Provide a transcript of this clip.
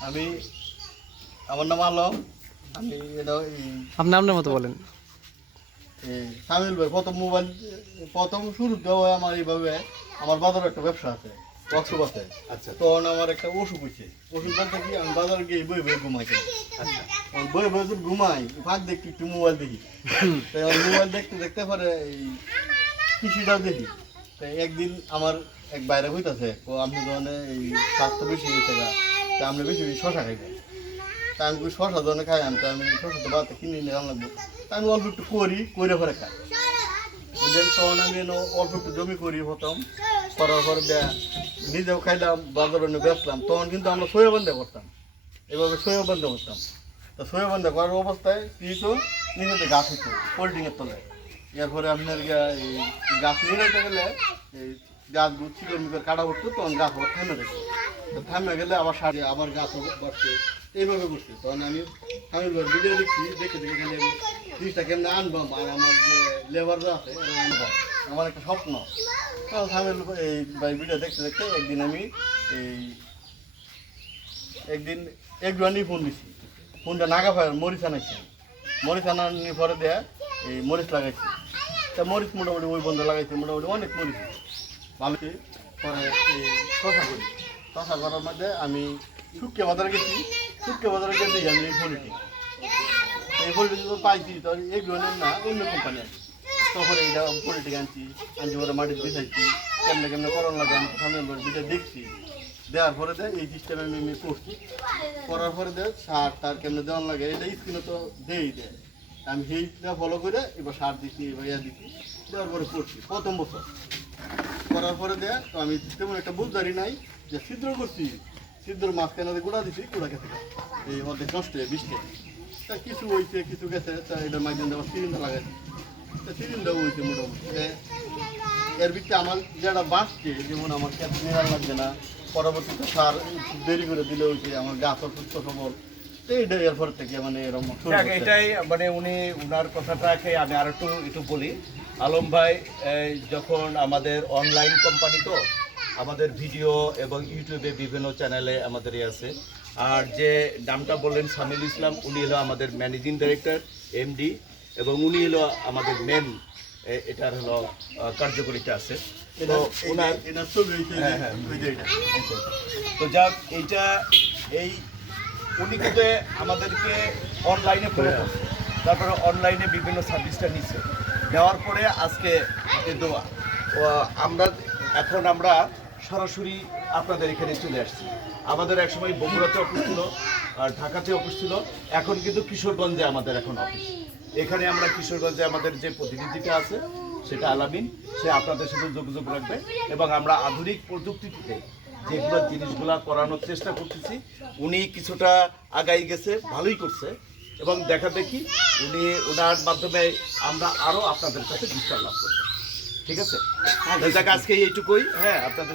আমি আমার নাম আলম। আমি এটা এই আপনার মতো বলেন। সামিল ভাই প্রথম মোবাইল প্রথম শুরুতে হয় আমার এইভাবে আমার বাজারে একটা ব্যবসা আছে কক্সবাসে আচ্ছা। তখন আমার একটা ওষুধ হয়েছে। ওষুধ বলতে কি আমি বাজারে গিয়ে বই বই ঘুমাই। আচ্ছা। বই বই যখন ঘুমাই ফাঁক দেখি একটু মোবাইল দেখি। তাই মোবাইল দেখতে দেখতে পরে এই কৃষিটাও দেখি। তাই একদিন আমার এক বাইরে হইতাছে ও আপনি যখন এই স্বাস্থ্য বেশি হয়েছে আপনি বেশি বেশি শশা খাইবেন তা আমি শশা যখন খাই, আমি তো আমি শশা তো কিনে নিয়ে তা আমি অল্প একটু করি করে পরে খাই। ওদের তখন আমি অল্প একটু জমি করি প্রথম। করার পর নিজেও খাইলাম, বাজারে এনে বেচলাম। তখন কিন্তু আমরা সয়ে বন্ধে করতাম। এভাবে সয়ে বন্ধে করতাম। তো সয়ে বন্ধে করার অবস্থায় কি তো নিজেদের গাছ হইতো পোল্ট্রিংয়ের তলে এরপরে আপনার গাছ নিয়ে গেলে এই গাছ চিকন মিকর কাটা উঠতো তখন গাছ আবার থেমে যেত। তো থেমে গেলে আবার সারি আবার গাছ বসছে। এইভাবে করছে তখন আমি আমি ভিডিও দেখছি, দেখে দেখে খালি আমি জিনিসটা কেমনে আনব? আর আমার যে লেবাররা আছে আনব। আমার একটা স্বপ্ন। তখন আমি এই ভাই ভিডিও দেখতে দেখতে একদিন আমি এই একদিন এক রানি ফোন দিছি। ফোনটা নাগা ফায়ার মরিচ আনাইছি। মরিচ আনানোর পরে দেয়া এই মরিচ লাগাইছি। তা মরিচ মোটামুটি ওই বন্ধ লাগাইছি, মোটামুটি অনেক মরিচ। ভালো পরে এই করি শশা করার মধ্যে আমি শুক্কে বাজারে গেছি। শুক্কে বাজারে গেছি আমি এই ফোনটি এই ফোনটি তো পাইছি, তো গ্রহণের না, অন্য কোম্পানি আছে তখন এইটা পলিটিক আনছি আনছি পরে মাটির বিছাইছি কেমনে কেমনে করণ লাগে আমি সামনে ভিডিও দেখছি। দেওয়ার পরে দেয় এই সিস্টেমে আমি আমি করছি করার পরে দেয় সার টার কেমনে দেওয়ার লাগে, এটা স্ক্রিনে তো দেই দেয় আমি সেইটা ফলো করে এবার সার দিচ্ছি, এবার ইয়া দিচ্ছি। দেওয়ার পরে করছি প্রথম বছর। করার পরে তো আমি তেমন একটা বুঝদারি নাই যে ছিদ্র করছি। ছিদ্র মাঝখানে গুঁড়া দিছি, গুঁড়া গেছে এই অর্ধেক হয়ে বৃষ্টি। তা কিছু হয়েছে কিছু গেছে, তা এটার মাধ্যমে দেওয়া সিলিন্ডার লাগাইছি। তা সিলিন্ডার হয়েছে মোটামুটি এর ভিতরে আমার যেটা বাঁচছে, যেমন আমার ক্যাপ লাগবে না। পরবর্তীতে সার দেরি করে দিলে হয়েছে আমার গাছ সুস্থ সবল। এরপর থেকে মানে। এটাই মানে উনি উনার কথাটাকে আমি আর একটু একটু বলি আলম ভাই যখন আমাদের অনলাইন কোম্পানি তো আমাদের ভিডিও এবং ইউটিউবে বিভিন্ন চ্যানেলে আমাদের আছে আর যে নামটা বললেন সামিল ইসলাম উনি হলো আমাদের ম্যানেজিং ডাইরেক্টর এমডি এবং উনি হলো আমাদের মেন এটার হলো কার্যকরিতা আছে তো ওনার হ্যাঁ, হ্যাঁ। ওই যে এটা। তো যাক এইটা এই উনি কিন্তু আমাদেরকে অনলাইনে করে। তারপরে অনলাইনে বিভিন্ন সার্ভিসটা নিচ্ছে নেওয়ার পরে আজকে কিন্তু আমরা এখন আমরা সরাসরি আপনাদের এখানে চলে আসছি। আমাদের একসময় বগুড়াতে অফিস ছিল আর ঢাকাতে অফিস ছিল। এখন কিন্তু কিশোরগঞ্জে আমাদের এখন অফিস। এখানে আমরা কিশোরগঞ্জে আমাদের যে প্রতিনিধিটা আছে সেটা আলামিন সে আপনাদের সাথে যোগাযোগ রাখবে এবং আমরা আধুনিক প্রযুক্তিতে যেগুলো জিনিসগুলা করানোর চেষ্টা করতেছি উনি কিছুটা আগাই গেছে ভালোই করছে। এবং দেখা দেখি উনি ওনার মাধ্যমে আমরা আরও আপনাদের কাছে বিস্তার লাভ করব ঠিক আছে? যাক আজকে এইটুকুই। হ্যাঁ আপনাদের